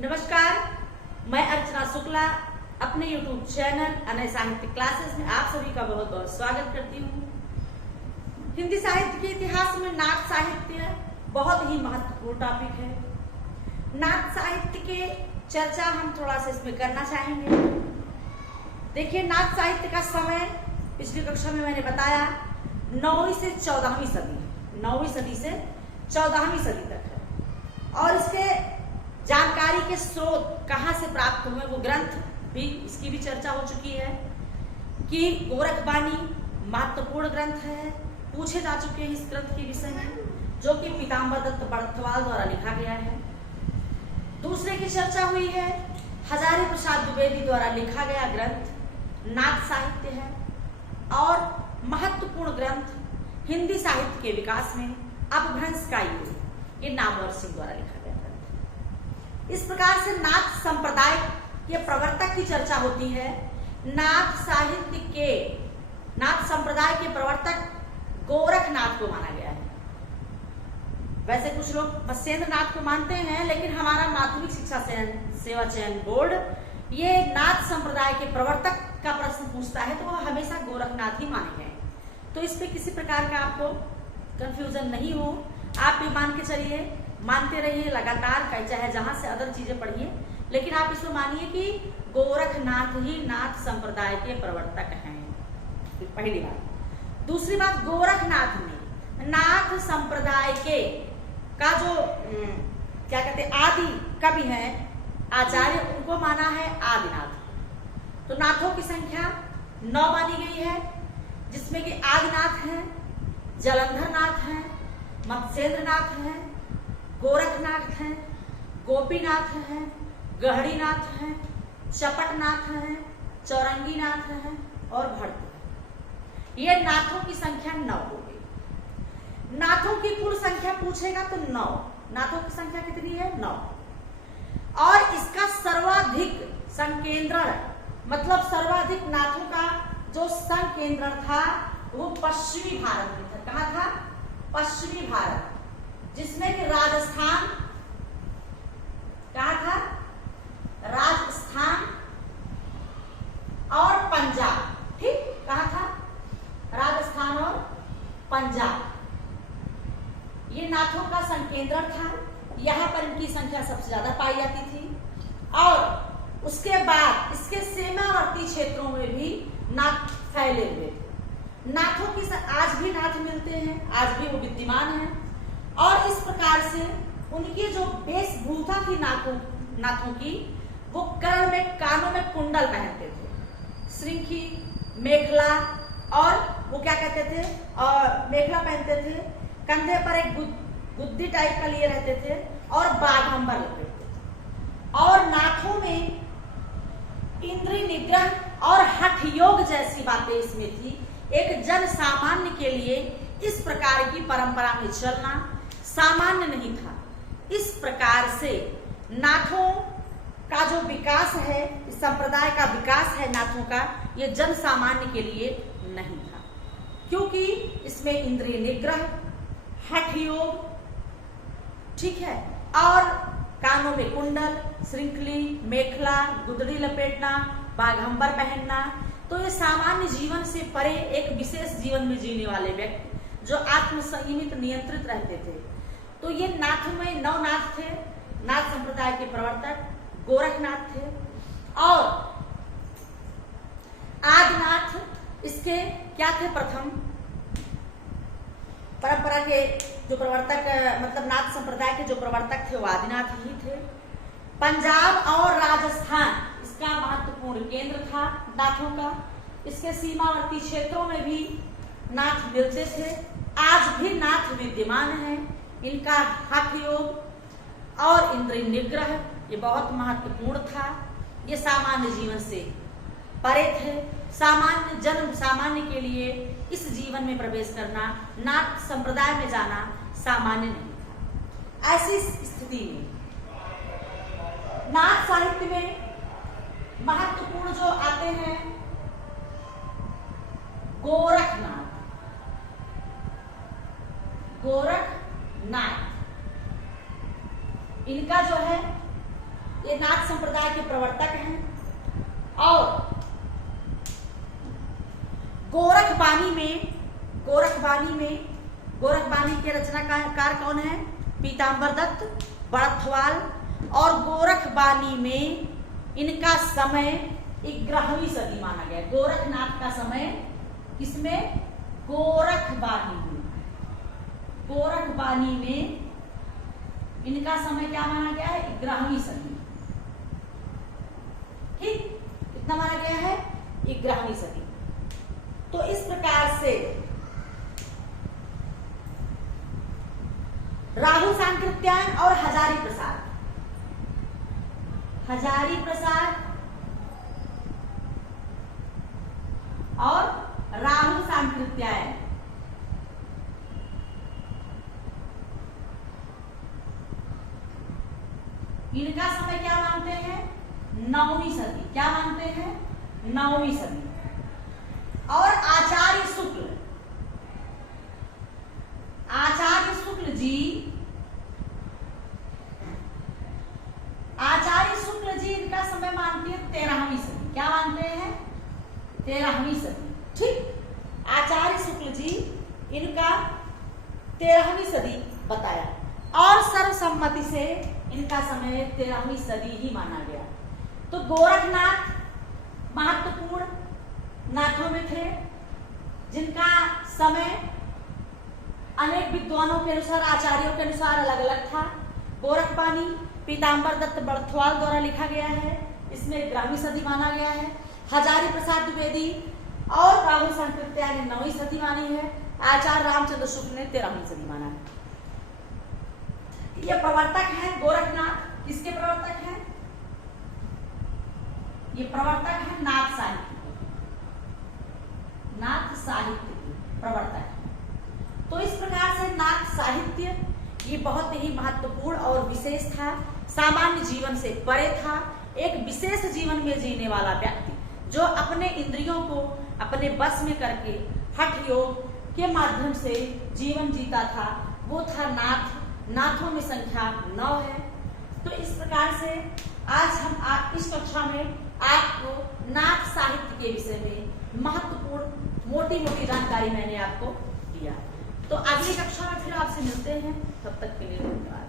नमस्कार, मैं अर्चना शुक्ला अपने YouTube चैनल अनय साहित्य क्लासेस में आप सभी का बहुत बहुत स्वागत करती हूँ। हिंदी साहित्य के इतिहास में नाथ साहित्य बहुत ही महत्वपूर्ण टॉपिक है। नाथ साहित्य के चर्चा हम थोड़ा सा इसमें करना चाहेंगे। देखिए, नाथ साहित्य का समय पिछली कक्षा में मैंने बताया 9वीं से 14वीं सदी, 9वीं सदी से 14वीं सदी तक है। और इसके जानकारी के स्रोत कहाँ से प्राप्त हुए वो ग्रंथ भी, इसकी भी चर्चा हो चुकी है कि गोरखबानी महत्वपूर्ण ग्रंथ है, पूछे जा चुके हैं इस ग्रंथ के विषय में, जो कि पीताम्बर दत्त बड़थवाल द्वारा लिखा गया है। दूसरे की चर्चा हुई है हजारी प्रसाद द्विवेदी द्वारा लिखा गया ग्रंथ नाथ साहित्य है। और महत्वपूर्ण ग्रंथ हिंदी साहित्य के विकास में अपभ्रंश का युग, ये नामवर सिंह द्वारा लिखा गया ग्रंथ। इस प्रकार से नाथ संप्रदाय के प्रवर्तक की चर्चा होती है। नाथ साहित्य के, नाथ संप्रदाय के प्रवर्तक गोरखनाथ को माना गया है। वैसे कुछ लोग मत्स्येंद्र नाथ को मानते हैं, लेकिन हमारा माध्यमिक शिक्षा सेवा चयन बोर्ड ये नाथ संप्रदाय के प्रवर्तक का प्रश्न पूछता है तो वह हमेशा गोरखनाथ ही माने गए। तो इस पे किसी प्रकार का आपको कंफ्यूजन नहीं हो, आप भी मान के चलिए, मानते रहिए लगातार, चाहे जहां से अदर चीजें पढ़िए, लेकिन आप इसको मानिए कि गोरखनाथ ही नाथ संप्रदाय के प्रवर्तक हैं। पहली बात। दूसरी बात, गोरखनाथ ने नाथ संप्रदाय के का जो क्या कहते हैं आदि कवि हैं आचार्य, उनको माना है आदिनाथ। तो नाथों की संख्या 9 मानी गई है, जिसमें कि आदिनाथ हैं, जलंधर नाथ हैं, मत्स्येंद्र नाथ हैं, गोरखनाथ हैं, गोपीनाथ हैं, गहड़ीनाथ हैं, चपटनाथ हैं, चौरंगीनाथ हैं और भरत हैं। ये नाथों की संख्या 9 हो गई। नाथों की कुल संख्या पूछेगा तो 9। नाथों की संख्या कितनी है? 9। और इसका सर्वाधिक संकेंद्रण, मतलब सर्वाधिक नाथों का जो संकेंद्रण था वो पश्चिमी भारत में था। कहाँ था? पश्चिमी भारत, जिसमें कि राजस्थान, कहाँ था? राजस्थान और पंजाब। ठीक, कहाँ था? राजस्थान और पंजाब, ये नाथों का संकेंद्रण था। यहाँ पर इनकी संख्या सबसे ज्यादा पाई जाती थी। और उसके बाद इसके सीमावर्ती क्षेत्रों में भी नाथ फैले हुए थे। नाथों की आज भी नाथ मिलते हैं, आज भी वो विद्यमान हैं। और इस प्रकार से उनकी जो वेशभूषा थी नाथों की, वो कर्ण में, कानों में कुंडल पहनते थे, श्रृंखी, मेखला, और वो क्या कहते थे, और मेखला पहनते थे, कंधे पर एक गुद्दी टाइप का लिए रहते थे और बाघंबर लपेटते थे। और नाथों में इंद्रिय निग्रह और हठ योग जैसी बातें इसमें थी। एक जन सामान्य के लिए इस प्रकार की परंपरा में चलना सामान्य नहीं था। इस प्रकार से नाथों का जो विकास है, इस संप्रदाय का विकास है नाथों का, ये जन सामान्य के लिए नहीं था, क्योंकि इसमें इंद्रिय निग्रह, हठ योग, ठीक है, और कानों में कुंडल, श्रृंखली, मेखला, गुदड़ी लपेटना, बाघंबर पहनना, तो ये सामान्य जीवन से परे एक विशेष जीवन में जीने वाले व्यक्ति जो आत्म संयमित, नियंत्रित रहते थे। तो ये नाथ में 9 नाथ थे। नाथ संप्रदाय के प्रवर्तक गोरखनाथ थे। और आदिनाथ इसके क्या थे? प्रथम परंपरा के जो प्रवर्तक, मतलब नाथ संप्रदाय के जो प्रवर्तक थे वो आदिनाथ ही थे। पंजाब और राजस्थान इसका महत्वपूर्ण केंद्र था नाथों का। इसके सीमावर्ती क्षेत्रों में भी नाथ मिलते थे। आज भी नाथ विद्यमान है। इनका हठ योग और इंद्रिय निग्रह ये बहुत महत्वपूर्ण था। ये सामान्य जीवन से परे थे। सामान्य के लिए इस जीवन में प्रवेश करना, नाथ संप्रदाय में जाना सामान्य नहीं था। ऐसी स्थिति में नाथ साहित्य में महत्वपूर्ण जो आते हैं गोरखनाथ। गोरखनाथ इनका जो है ये संप्रदाय के प्रवर्तक हैं। और गोरखबानी के रचनाकार कौन है? पीताम्बर दत्त बड़थवाल। और गोरखबानी में इनका समय 11वीं सदी माना गया। गोरखनाथ का समय किसमें? गोरखबानी में इनका समय क्या माना गया है? 11वीं सदी। ठीक, कितना माना गया है? 11वीं सदी। तो इस प्रकार से राहुल सांकृत्यायन और हजारी प्रसाद और राहुल सांकृत्यायन इनका समय क्या मानते हैं? 9वीं सदी। क्या मानते हैं? 9वीं सदी। और आचार्य शुक्ल जी इनका समय मानते हैं 13वीं सदी। क्या मानते हैं? 13वीं सदी। ठीक, आचार्य शुक्ल जी इनका 13वीं सदी बताया और सर्वसम्मति से इनका समय 13वीं सदी ही माना गया। तो गोरखनाथ महत्वपूर्ण नाथों में थे जिनका समय अनेक विद्वानों के अनुसार, आचार्यों के अनुसार अलग अलग था। गोरखबानी पीताम्बर दत्त बड़थवाल द्वारा लिखा गया है, इसमें 11वीं सदी माना गया है। हजारी प्रसाद द्विवेदी और राहुल सांकृत्यायन ने 9वीं सदी मानी है। आचार्य रामचंद्र शुक्ल ने 13वीं सदी माना है। ये प्रवर्तक हैं गोरखनाथ। किसके प्रवर्तक हैं? ये प्रवर्तक हैं नाथ साहित्य के प्रवर्तक। तो इस प्रकार से नाथ साहित्य ये बहुत ही महत्वपूर्ण और विशेष था, सामान्य जीवन से परे था। एक विशेष जीवन में जीने वाला व्यक्ति जो अपने इंद्रियों को अपने बस में करके हठ योग के माध्यम से जीवन जीता था, वो था नाथ। नाथों में संख्या 9 है। तो इस प्रकार से आज हम इस कक्षा में आपको नाथ साहित्य के विषय में महत्वपूर्ण मोटी जानकारी मैंने आपको दिया। तो अगली कक्षा में फिर आपसे मिलते हैं, तब तक के लिए धन्यवाद।